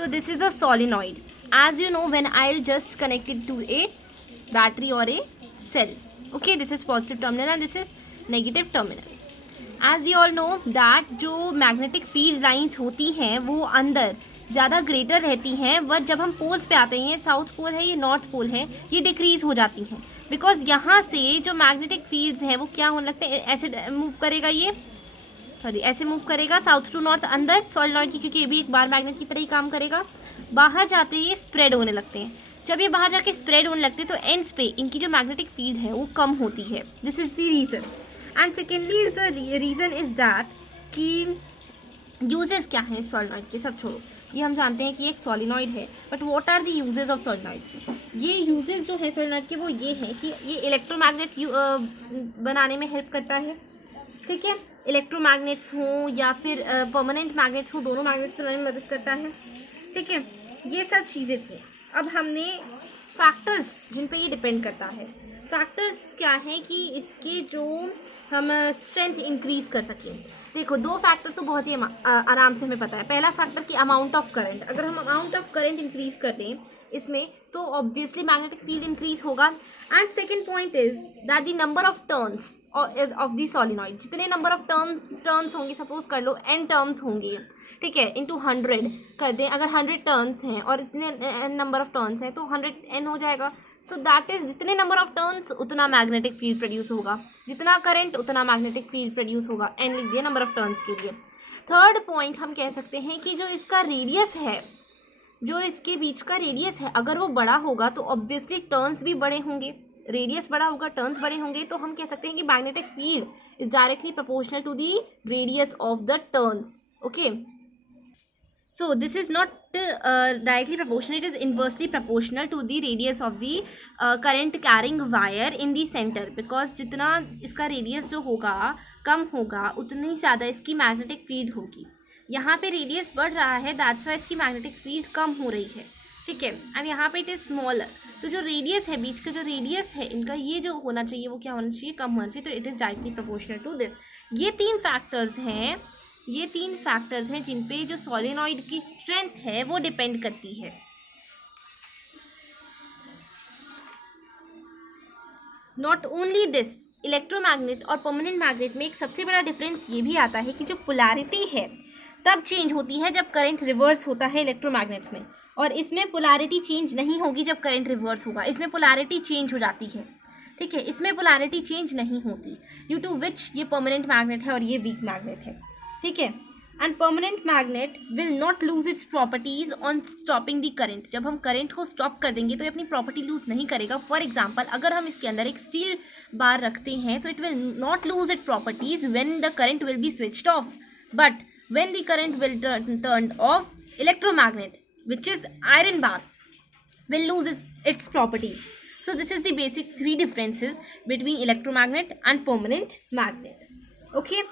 So this is a solenoid. As you know, when I'll just connect it to a battery or a cell. Okay, this is positive terminal and this is negative terminal. As you all know that जो magnetic field lines होती हैं वो अंदर ज़्यादा greater रहती हैं, but जब हम पोल्स पे आते हैं, साउथ पोल है ये नॉर्थ पोल है, ये डिक्रीज हो जाती हैं बिकॉज यहाँ से जो मैग्नेटिक फील्ड्स हैं वो क्या होने लगते हैं, ऐसे मूव करेगा, ये ऐसे मूव करेगा साउथ टू नॉर्थ अंदर सॉलिनॉइड की, क्योंकि ये भी एक बार मैग्नेट की तरह ही काम करेगा. बाहर जाते ही स्प्रेड होने लगते हैं. जब ये बाहर जाके स्प्रेड होने लगते हैं तो एंड्स पे इनकी जो मैग्नेटिक फील्ड है वो कम होती है. This is the reason. And secondly is the reason is that कि यूजेस क्या हैं सॉलिनॉइड के, सब छोड़ो, ये हम जानते हैं कि एक सॉलिनॉइड है, but what are the uses of solenoid. ये यूजेस जो है सॉलिनॉइड के वो ये हैं कि ये इलेक्ट्रोमैग्नेट बनाने में हेल्प करता है. ठीक है, इलेक्ट्रोमैग्नेट्स हों या फिर परमानेंट मैग्नेट्स हों, दोनों मैग्नेट्स बनाने में मदद करता है. ठीक है, ये सब चीज़ें थी. अब हमने फैक्टर्स जिन पे ये डिपेंड करता है, फैक्टर्स क्या हैं कि इसके जो हम स्ट्रेंथ इंक्रीज कर सकें. देखो, दो फैक्टर तो बहुत ही आराम से हमें पता है. पहला फैक्टर कि अमाउंट ऑफ करंट. अगर हम अमाउंट ऑफ करंट इंक्रीज कर दें इसमें तो ऑब्वियसली मैग्नेटिक फील्ड इंक्रीज होगा. And second point is that the number of turns of the solenoid, जितने नंबर ऑफ टर्न्स होंगे, सपोज कर लो n टर्न्स होंगे, ठीक है, इंटू 100 कर दें. अगर 100 टर्न्स हैं और इतने नंबर ऑफ टर्न्स हैं तो 100n हो जाएगा. तो दैट इज जितने नंबर ऑफ टर्न्स उतना मैग्नेटिक फील्ड प्रोड्यूस होगा, जितना करंट उतना मैग्नेटिक फील्ड प्रोड्यूस होगा. n लिख दिया नंबर ऑफ टर्न्स के लिए. थर्ड पॉइंट हम कह सकते हैं कि जो इसका रेडियस है, जो इसके बीच का रेडियस है, अगर वो बड़ा होगा तो ऑब्वियसली टर्न्स भी बड़े होंगे. रेडियस बड़ा होगा, टर्न्स बड़े होंगे, तो हम कह सकते हैं कि magnetic field is directly proportional to the radius of the turns. Okay, so this is not directly proportional, it is inversely proportional to the radius of the current carrying wire in the center, because जितना इसका radius जो होगा कम होगा उतनी ज़्यादा इसकी magnetic field होगी. यहाँ पे रेडियस बढ़ रहा है, दैट्स वाई इसकी मैग्नेटिक फील्ड कम हो रही है. ठीक है, एंड यहाँ पे इट इज़ स्मॉलर, तो जो रेडियस है, बीच का जो रेडियस है इनका, ये जो होना चाहिए वो क्या होना चाहिए, कम होना चाहिए. तो it is directly proportional to this. ये तीन फैक्टर्स हैं जिन पे जो सॉलिनॉइड की स्ट्रेंथ है वो डिपेंड करती है. नॉट ओनली दिस, इलेक्ट्रोमैग्नेट और परमानेंट मैग्नेट में एक सबसे बड़ा डिफरेंस ये भी आता है कि जो पोलैरिटी है तब चेंज होती है जब करंट रिवर्स होता है इलेक्ट्रोमैग्नेट्स में, और इसमें पोलैरिटी चेंज नहीं होगी जब करंट रिवर्स होगा. इसमें पोलैरिटी चेंज हो जाती है. ठीक है, इसमें पोलैरिटी चेंज नहीं होती, ड्यू टू विच ये परमानेंट मैग्नेट है और ये वीक मैग्नेट है. ठीक है, and permanent magnet will not lose its properties on stopping the current. जब हम करंट को स्टॉप कर देंगे तो ये अपनी प्रॉपर्टी लूज नहीं करेगा. फॉर एग्जाम्पल, अगर हम इसके अंदर एक स्टील बार रखते हैं तो it will not lose it properties when the current will be switched off, but when the current will turn off, electromagnet which is iron bar will lose its properties. So this is the basic three differences between electromagnet and permanent magnet. Okay,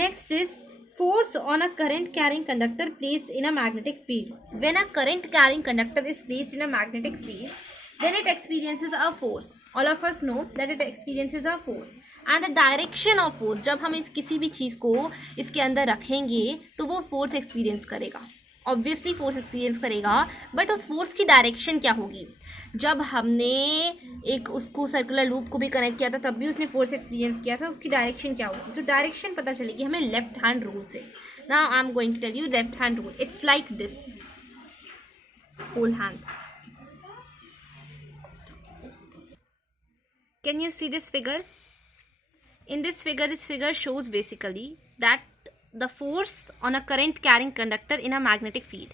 next is force on a current carrying conductor placed in a magnetic field. When a current carrying conductor is placed in a magnetic field, then it experiences a force. All of us know that it experiences a force. And the direction of force, जब हम इस किसी भी चीज़ को इसके अंदर रखेंगे तो वो फोर्स एक्सपीरियंस करेगा. ऑब्वियसली फोर्स एक्सपीरियंस करेगा, बट उस फोर्स की डायरेक्शन क्या होगी. जब हमने एक उसको सर्कुलर लूप को भी कनेक्ट किया था तब भी उसने फोर्स एक्सपीरियंस किया था, उसकी डायरेक्शन क्या होगी. तो डायरेक्शन पता चलेगी हमें लेफ्ट हैंड रूल से. Now I am going to tell you left hand rule. It's like this, whole hand. Can you see this figure? In this figure shows basically that the force on a current carrying conductor in a magnetic field.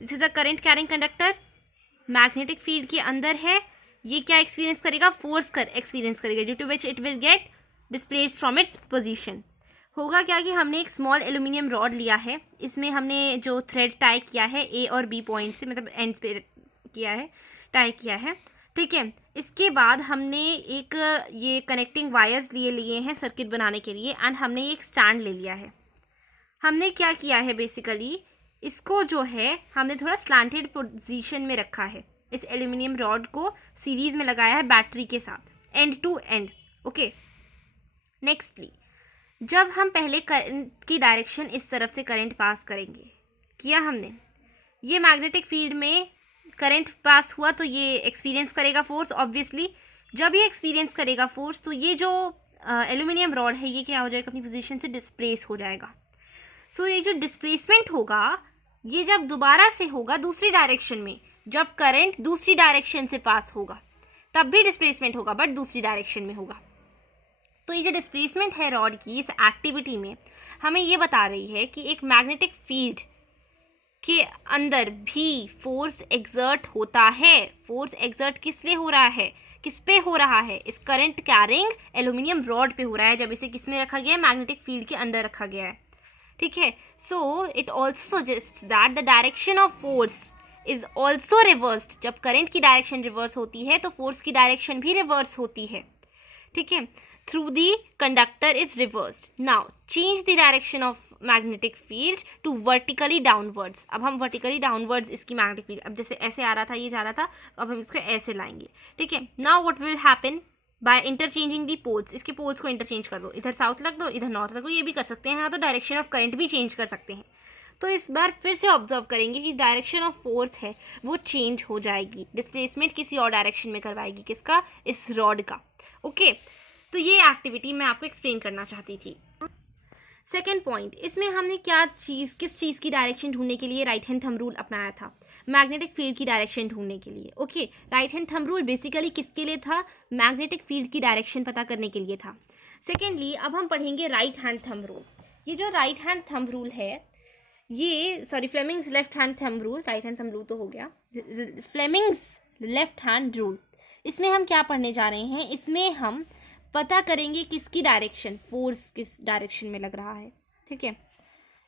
This is a current carrying conductor, magnetic field के अंदर है. ये क्या experience करेगा, force experience करेगा, due to which it will get displaced from its position. होगा क्या कि हमने एक स्मॉल एल्यूमिनियम रॉड लिया है, इसमें हमने जो थ्रेड टाई किया है ए और बी पॉइंट से, मतलब एंड्स पे किया है, टाई किया है. ठीक है, इसके बाद हमने एक ये कनेक्टिंग वायर्स लिए हैं सर्किट बनाने के लिए, एंड हमने एक स्टैंड ले लिया है. हमने क्या किया है, बेसिकली इसको जो है हमने थोड़ा स्लैंटेड पोजीशन में रखा है. इस एल्यूमिनियम रॉड को सीरीज में लगाया है बैटरी के साथ, end to end. Okay, nextly जब हम पहले करंट की डायरेक्शन इस तरफ से करंट पास करेंगे, किया हमने, ये मैग्नेटिक फील्ड में करंट पास हुआ तो ये एक्सपीरियंस करेगा फोर्स ऑब्वियसली। जब ये एक्सपीरियंस करेगा फोर्स तो ये जो एल्यूमिनियम रॉड है ये क्या हो जाएगा, अपनी पोजीशन से डिस्प्लेस हो जाएगा। सो ये जो डिस्प्लेसमेंट होगा ये जब दोबारा से होगा दूसरी डायरेक्शन में, जब करंट दूसरी डायरेक्शन से पास होगा तब भी डिस्प्लेसमेंट होगा बट दूसरी डायरेक्शन में होगा। तो ये जो डिस्प्लेसमेंट है रॉड की इस एक्टिविटी में हमें ये बता रही है कि एक मैग्नेटिक फील्ड के अंदर भी फोर्स एक्सर्ट होता है। फोर्स एक्सर्ट किस लिए हो रहा है, किस पे हो रहा है, इस करंट कैरिंग एल्यूमिनियम रॉड पे हो रहा है, जब इसे किस में रखा गया है, मैग्नेटिक फील्ड के अंदर रखा गया है। ठीक है, so it also suggest that the direction of force is also reversed. जब करंट की डायरेक्शन रिवर्स होती है तो फोर्स की डायरेक्शन भी रिवर्स होती है। ठीक है, through the conductor is reversed. Now change the direction of magnetic field to vertically downwards. अब हम वर्टिकली डाउनवर्ड्स इसकी मैग्नेटिक फील्ड, अब जैसे ऐसे आ रहा था ये जा रहा था, अब हम इसको ऐसे लाएंगे। ठीक है, now what will happen by interchanging the poles. इसके पोल्स को इंटरचेंज कर दो, इधर साउथ रख दो इधर नॉर्थ रख दो, ये भी कर सकते हैं, तो डायरेक्शन ऑफ करंट भी चेंज कर सकते हैं। तो इस बार फिर से ऑब्जर्व करेंगे कि डायरेक्शन ऑफ फोर्स है वो चेंज हो जाएगी, डिस्प्लेसमेंट किसी और डायरेक्शन में करवाएगी, किसका, इस रॉड का। ओके, तो ये एक्टिविटी मैं आपको एक्सप्लेन करना चाहती थी। सेकेंड पॉइंट, इसमें हमने क्या चीज़, किस चीज़ की डायरेक्शन ढूंढने के लिए राइट हैंड थंब रूल अपनाया था, मैग्नेटिक फील्ड की डायरेक्शन ढूंढने के लिए। Okay, right hand thumb rule basically किसके लिए था, मैग्नेटिक फील्ड की डायरेक्शन पता करने के लिए था। सेकेंडली अब हम पढ़ेंगे राइट हैंड थंब रूल। ये जो राइट हैंड थंब रूल है ये, sorry, Fleming's left hand thumb rule, right hand thumb rule तो हो गया, फ्लेमिंग्स लेफ्ट हैंड रूल। इसमें हम क्या पढ़ने जा रहे हैं, इसमें हम पता करेंगे किसकी डायरेक्शन, फोर्स किस डायरेक्शन में लग रहा है। ठीक है,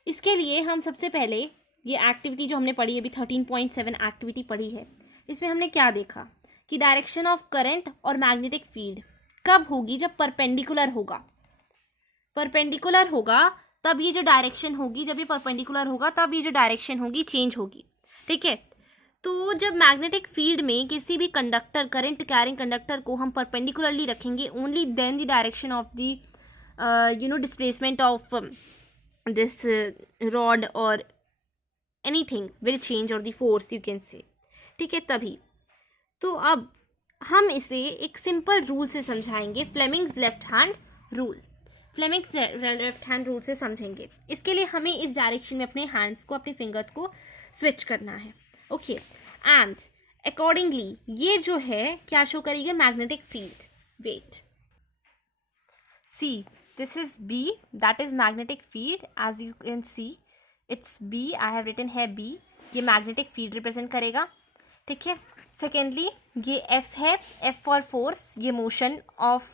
इसके लिए हम सबसे पहले ये एक्टिविटी जो हमने पढ़ी अभी 13.7 एक्टिविटी पढ़ी है, इसमें हमने क्या देखा कि डायरेक्शन ऑफ करंट और मैग्नेटिक फील्ड कब होगी, जब परपेंडिकुलर होगा। परपेंडिकुलर होगा तब ये जो डायरेक्शन होगी, जब ये परपेंडिकुलर होगा तब ये जो डायरेक्शन होगी चेंज होगी। ठीक है, तो जब मैग्नेटिक फील्ड में किसी भी कंडक्टर, करंट कैरिंग कंडक्टर को हम परपेंडिकुलरली रखेंगे, only then the direction of the displacement of this rod और एनीथिंग विल चेंज, और the force you can say. ठीक है, तभी तो अब हम इसे एक सिंपल रूल से समझाएंगे, Fleming's left hand rule. Fleming's left hand rule से समझेंगे। इसके लिए हमें इस डायरेक्शन में अपने हैंड्स को, अपने फिंगर्स को स्विच करना है। ओके, एंड अकॉर्डिंगली ये जो है क्या शो करेगी, magnetic field. Wait, see this is B, that is magnetic field, as you can see it's B, I have written है बी, ये मैग्नेटिक फील्ड रिप्रेजेंट करेगा। ठीक है, सेकेंडली ये एफ है, एफ फॉर फोर्स, ये मोशन ऑफ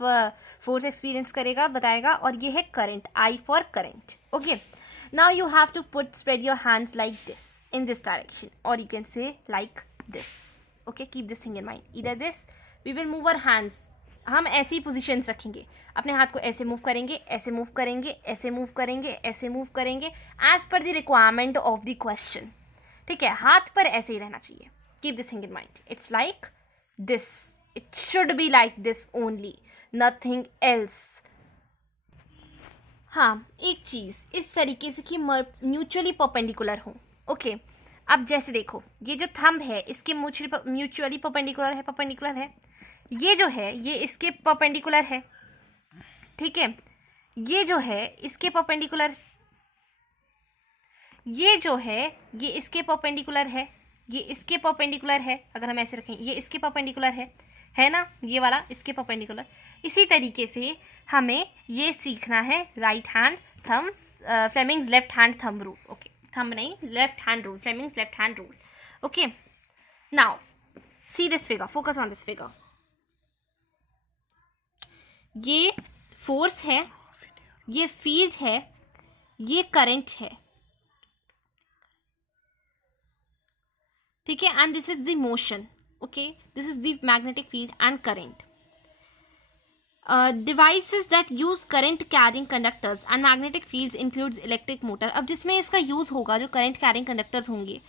फोर्स एक्सपीरियंस करेगा, बताएगा, और ये है current, I for current. Okay, now you have to put spread your hands like this in this direction, or you can say like this. Okay, keep this thing in mind, either this, we will move our hands, हम ऐसी positions रखेंगे, अपने हाथ को ऐसे move करेंगे, ऐसे move करेंगे, ऐसे मूव करेंगे, ऐसे मूव करेंगे, as per the requirement of the question. ठीक है, हाथ पर ऐसे ही रहना चाहिए, keep this thing in mind, it's like this, it should be like this only, nothing else. हाँ, एक चीज़ इस तरीके से कि म्यूचुअली परपेंडिकुलर हो। ओके, अब जैसे देखो ये जो थंब है इसके म्यूचुअली परपेंडिकुलर है, परपेंडिकुलर है, ये जो है ये इसके परपेंडिकुलर है। ठीक है, ये जो है इसके परपेंडिकुलर, ये जो है ये इसके परपेंडिकुलर है, ये इसके परपेंडिकुलर है, अगर हम ऐसे रखें ये इसके परपेंडिकुलर है ना, ये वाला इसके परपेंडिकुलर। इसी तरीके से हमें ये सीखना है right hand thumb, Fleming's left hand thumb rule. Okay, thumb नहीं, left hand rule, Fleming's left hand rule. Okay, now see this figure, focus on this figure. ये फोर्स है, ये फील्ड है, ये करंट है। ठीक है, and this is the motion. Okay, this is the magnetic field and current. Devices that use current carrying conductors and magnetic fields includes electric motor. अब जिसमें इसका यूज होगा, जो करंट कैरिंग कंडक्टर्स होंगे,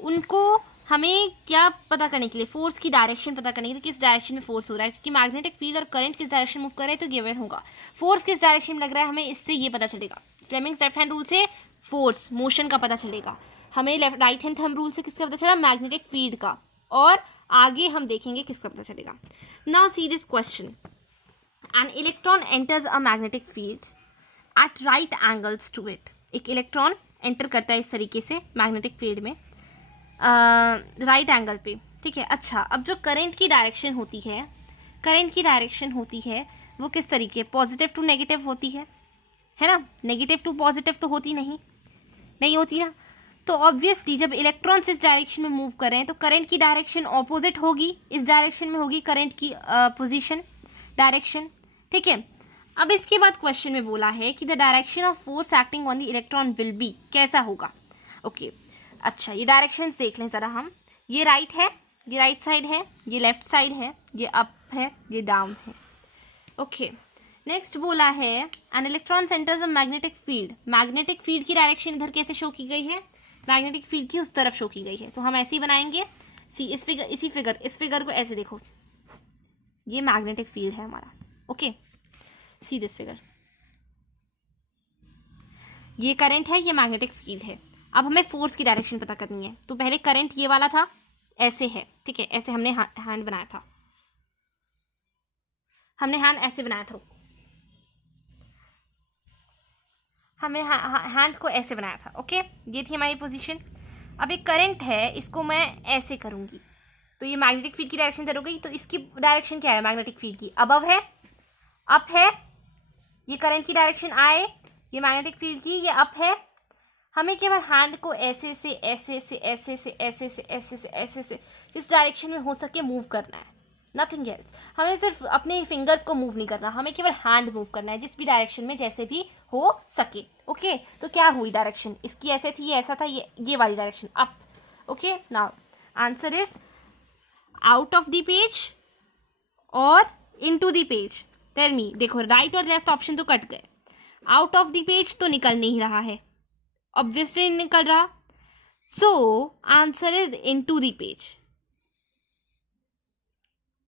उनको हमें क्या पता करने के लिए, फोर्स की डायरेक्शन पता करने के लिए, किस डायरेक्शन में फोर्स हो रहा है, क्योंकि मैग्नेटिक फील्ड और करंट किस डायरेक्शन मूव कर रहे हैं तो गिवन होगा। फोर्स किस डायरेक्शन में लग रहा है हमें इससे ये पता चलेगा, फ्लेमिंग्स लेफ्ट हैंड रूल से फोर्स, मोशन का पता चलेगा। हमें left right hand thumb rule से किसका पता चला, मैग्नेटिक फील्ड का, और आगे हम देखेंगे किसका पता चलेगा. Now see this question. An electron enters a magnetic field at right angles to it. एक इलेक्ट्रॉन एंटर करता है इस तरीके से मैग्नेटिक फील्ड में राइट एंगल पे, ठीक है. अच्छा, अब जो करंट की डायरेक्शन होती है वो किस तरीके, पॉजिटिव टू नेगेटिव होती है ना. नेगेटिव टू पॉजिटिव तो होती नहीं होती ना. तो ऑब्वियसली जब इलेक्ट्रॉन्स इस डायरेक्शन में मूव कर रहे हैं तो करंट की डायरेक्शन ऑपोजिट होगी, इस डायरेक्शन में होगी करंट की पोजीशन डायरेक्शन, ठीक है. अब इसके बाद क्वेश्चन में बोला है कि the direction of force acting on the electron will be, कैसा होगा. ओके, अच्छा ये डायरेक्शंस देख लें ज़रा हम. ये राइट है, ये राइट साइड है, ये लेफ्ट साइड है, ये अप है, ये डाउन है. ओके, नेक्स्ट बोला है an electron centres a magnetic field. Magnetic field की डायरेक्शन इधर कैसे शो की गई है, मैग्नेटिक फील्ड की उस तरफ शो की गई है. तो हम ऐसे ही बनाएंगे. सी इस फिगर को ऐसे देखो, ये मैग्नेटिक फील्ड है हमारा. ओके, सी दिस फिगर, ये करंट है, ये मैग्नेटिक फील्ड है. अब हमें फोर्स की डायरेक्शन पता करनी है. तो पहले करंट ये वाला था, ऐसे है, ठीक है. ऐसे हमने हैंड बनाया था, हमने हैंड ऐसे बनाया था, हमने हैंड को ऐसे बनाया था. ओके, ये थी हमारी पोजीशन. अब एक करंट है, इसको मैं ऐसे करूँगी तो ये मैग्नेटिक फील्ड की डायरेक्शन इधर हो गई. तो इसकी डायरेक्शन क्या है मैग्नेटिक फील्ड की, अबव है, अप है. ये करंट की डायरेक्शन आए, ये मैग्नेटिक फील्ड की ये अप है. हमें केवल हैंड को ऐसे से इस डायरेक्शन में हो सके मूव करना है, नथिंग एल्स. हमें सिर्फ अपने फिंगर्स को मूव नहीं करना, हमें केवल हैंड मूव करना है जिस भी डायरेक्शन में जैसे भी हो सके. ओके, तो क्या हुई डायरेक्शन इसकी, ऐसे थी, ये ऐसा था, ये वाली direction up. Okay, now answer is out of the page और into the page. Tell me, देखो राइट और लेफ्ट ऑप्शन तो कट गए, आउट ऑफ द पेज तो निकल नहीं रहा है, ऑब्वियसली नहीं निकल रहा. So answer is into the page.